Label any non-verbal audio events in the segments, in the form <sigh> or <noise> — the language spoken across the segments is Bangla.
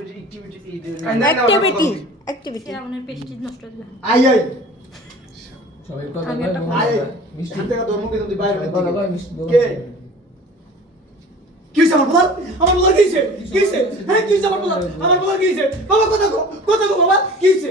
activity, activity, অ্যাক্টিভিটি অ্যাক্টিভিটি ফেরাউনের পেস্টিজ নষ্ট হয়ে যাবে আই, আই, সবাই কথা আমি বলে একটা আই, মিষ্টি থেকে ধর্ম কিন্তু তুই বাইরে কথা থেকে। কয় মিষ্টি দেবো। কে? কি হইছে আমার? আমার বল কি হইছে? কি হইছে? হ্যাঁ, কি হইছে আমার কি হইছে? বাবা, কথা কও, কথা বাবা, কি হইছে?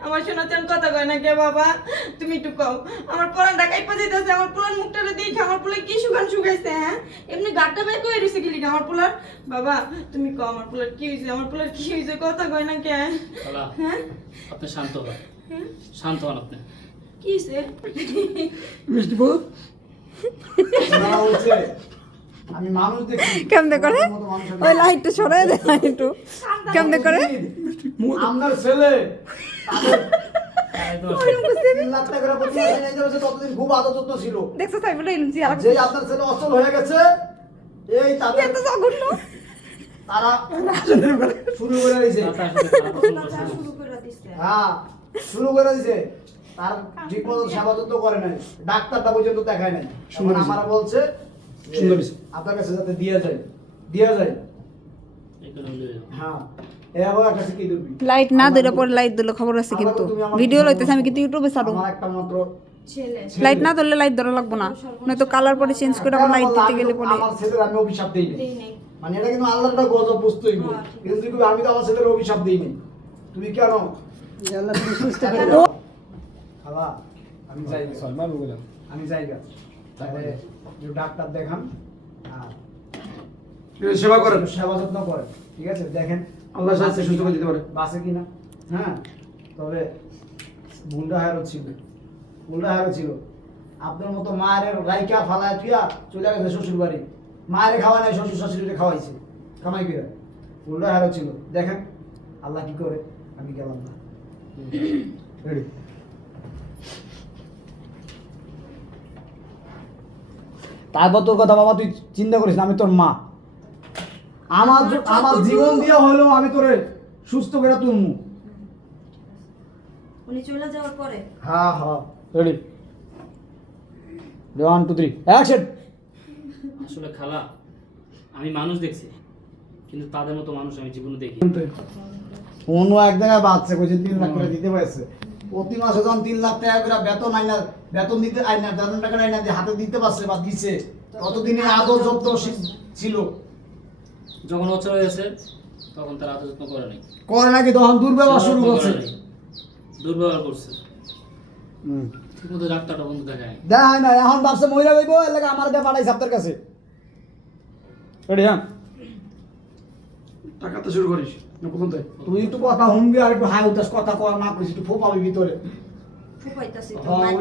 আমার সোনার বাবা? তুমি একটু আমার পোলান কি শুকান আমার পোলার। কি হইছে? কথা কয় না কে? শান্ত হন। আপনি। কি <laughs> কেমনে করে? ওই লাইটটা সরাই দে একটু কেমনে করে? আপনার ছেলে। দেখছ তাই বলে আপনার ছেলে অচল হয়ে গেছে এই তাদের তারা শুরু করে দিয়েছে। শুরু করে হ্যাঁ শুরু করে দিয়েছে। তার ঠিক মতো সেবা যত্ন করে নাই। ডাক্তারটা পর্যন্ত দেখায় নাই। আমার বলছে সুন্দর আপনার কাছে যাতে দিয়ে যায় দিয়ে যায়। হ্যাঁ এই আবার একটা কি দিবি লাইট না দিলে পরে লাইট দিলে খবর আছে কিন্তু। ভিডিও লইতেছে আমি কিন্তু ইউটিউবে ছাড়ো। আমার একটা মাত্র ছেলে লাইট না ধরলে লাইট ধরা লাগবো না। নয়তো কালার পরে চেঞ্জ করে আবার লাইট দিতে গেলে পরে। আমার ছেলের আমি অভিশাপ দেই মানে এটা কিন্তু আল্লাহর একটা গজব বস্তু কিন্তু তুই আমি তো আমার ছেলের অভিশাপ দেই নাই। তুমি কেন? খালা আমি যাই সলমান বললাম। আমি যাই। তাহলে ডাক্তার দেখান আর সেবা করেন। সেবা যত্ন করেন ঠিক আছে? দেখেন আল্লাহ সাহায্যে সুস্থ করে দিতে পারে। বাসে কিনা হ্যাঁ তবে ভুলটা হারও ছিল ভুলটা হারও ছিল। আপনার মতো মায়ের রাইকা ফালায় তুইয়া চলে গেছে শ্বশুর বাড়ি মায়ের খাওয়া নাই শ্বশুর শাশুড়িকে খাওয়াইছে কামাই করে। ভুলটা হারও ছিল। দেখেন আল্লাহ কি করে? আমি গেলাম না। তারপর তোর কথা বাবা তুই চিন্তা করিস না আমি তোর মা। আমার আমার জীবন দিয়ে হলেও আমি তোরে সুস্থ করে তুলমু উনি চলে যাওয়ার পরে। হ্যাঁ হ্যাঁ ready one two three action আসলে খালা আমি মানুষ দেখছি কিন্তু তাদের মতো মানুষ আমি জীবনে দেখি অন্য এক জায়গায় বাচ্চা কইছে তিন লাখ করে দিতে পারছে। প্রতি মাসে যখন তিন লাখ টাকা করে বেতন আইনা বেতন দিতে আইনা বেতন টাকা আইনা দিয়ে হাতে দিতে পারছে বা দিছে ততদিনে আদর যত্ন ছিল। যখন অচল হয়েছে তখন তারা আদর যত্ন করে নাই। করে নাকি তখন দুর্ব্যবহার শুরু করছে। দুর্ব্যবহার করছে। বন্ধু দেখায়। না এখন ভাবছে মহিলা এর লাগে আমার দিয়ে পাঠাইছে আপনার কাছে। রেডি হ্যাঁ? টাকা তো শুরু করিস। তুই একটু কথা শুনবি আর একটু হাই উঠাস কথা কর না করিস একটু ফোপাবি ভিতরে। হ্যাঁ,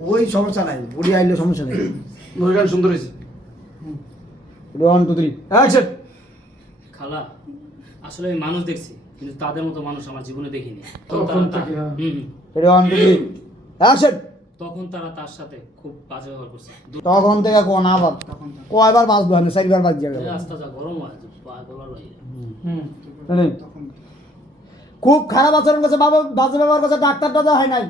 ওই- সমস্যা নাই বুড়ি আইলে সমস্যা নেই। গান সুন্দর হয়েছে। ওয়ান টু থ্রি অ্যাকশন খালা আসলে আমি মানুষ দেখছি কিন্তু তাদের মতো মানুষ আমার জীবনে দেখিনি। তখন তখন তারা- থেকে, হ্যাঁ। হুম, হুম। ওয়ান টু থ্রি অ্যাকশন তখন তারা তার সাথে খুব বাজে ব্যবহার করছে। তখন থেকে কোন আবার কয়বার বাঁচবো আমি চারবার বাজ যাবে রাস্তা যা গরম হয় বলার বাইরে। খুব খারাপ আচরণ করছে বাবা বাজে ব্যবহার করছে ডাক্তারটা দেওয়া হয় নাই।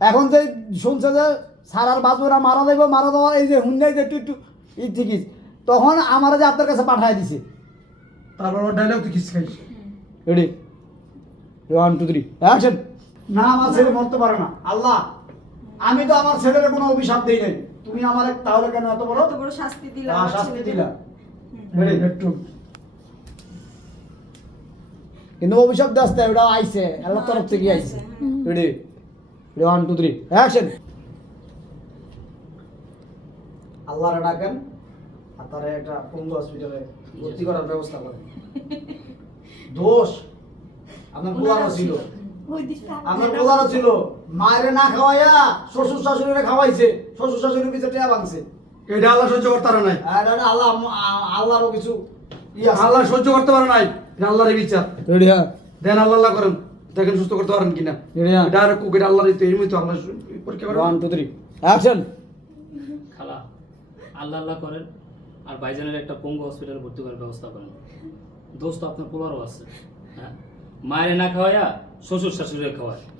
এখন যে শুনছে যে সারার বাঁচবো না মারা দেবো মারা দেওয়া এই যে হুন্ডাই যে একটু একটু ই ঠিকই তখন আমার যে আপনার কাছে পাঠায় দিছে। তারপর ওর ডায়লগ তুই কিস খাইস ready one two three action না আমার ছেলে মরতে পারে না। আল্লাহ আমি তো আমার ছেলের কোনো অভিশাপ দেই নাই। তুমি আমার তাহলে কেন এত বড় বড় শাস্তি দিলা শাস্তি দিলা। একটু কিন্তু অভিশাপ দাস তাই ওটা আইছে আল্লাহ তরফ থেকে আইছে। Ready one two three action আল্লাহরে ডাকেন আর তারা একটা পঙ্গু হসপিটালে ভর্তি করার ব্যবস্থা করেন। <laughs> দোষ আপনার গোলারও ছিল। আমার গোলারও ছিল মায়ের না খাওয়াইয়া শ্বশুর শাশুড়িরে খাওয়াইছে শ্বশুর শাশুড়ির পিছিয়ে টেয়া ভাঙছে এটা আল্লাহ সহ্য করতে পারে নাই। আর এটা আল্লাহ আল্লাহরও কিছু ই আল্লাহ সহ্য করতে পারে নাই এটা আল্লাহর বিচার। রেডি হ্যাঁ দেন আল্লাহ আল্লাহ করেন দেখেন সুস্থ করতে পারেন কিনা। রেডি হ্যাঁ এটা আর কুক আল্লাহর তো এরমই তো আল্লাহ পরীক্ষা করেন ওয়ান টু থ্রি অ্যাকশন খালা আল্লাহ আল্লাহ করেন আর ভাইজানের একটা পঙ্গু হসপিটালে ভর্তি করার ব্যবস্থা করেন। দোস্ত আপনার পোলারও আছে হ্যাঁ? মায়ের না খাওয়াইয়া শ্বশুর শাশুড়ি খাওয়ায়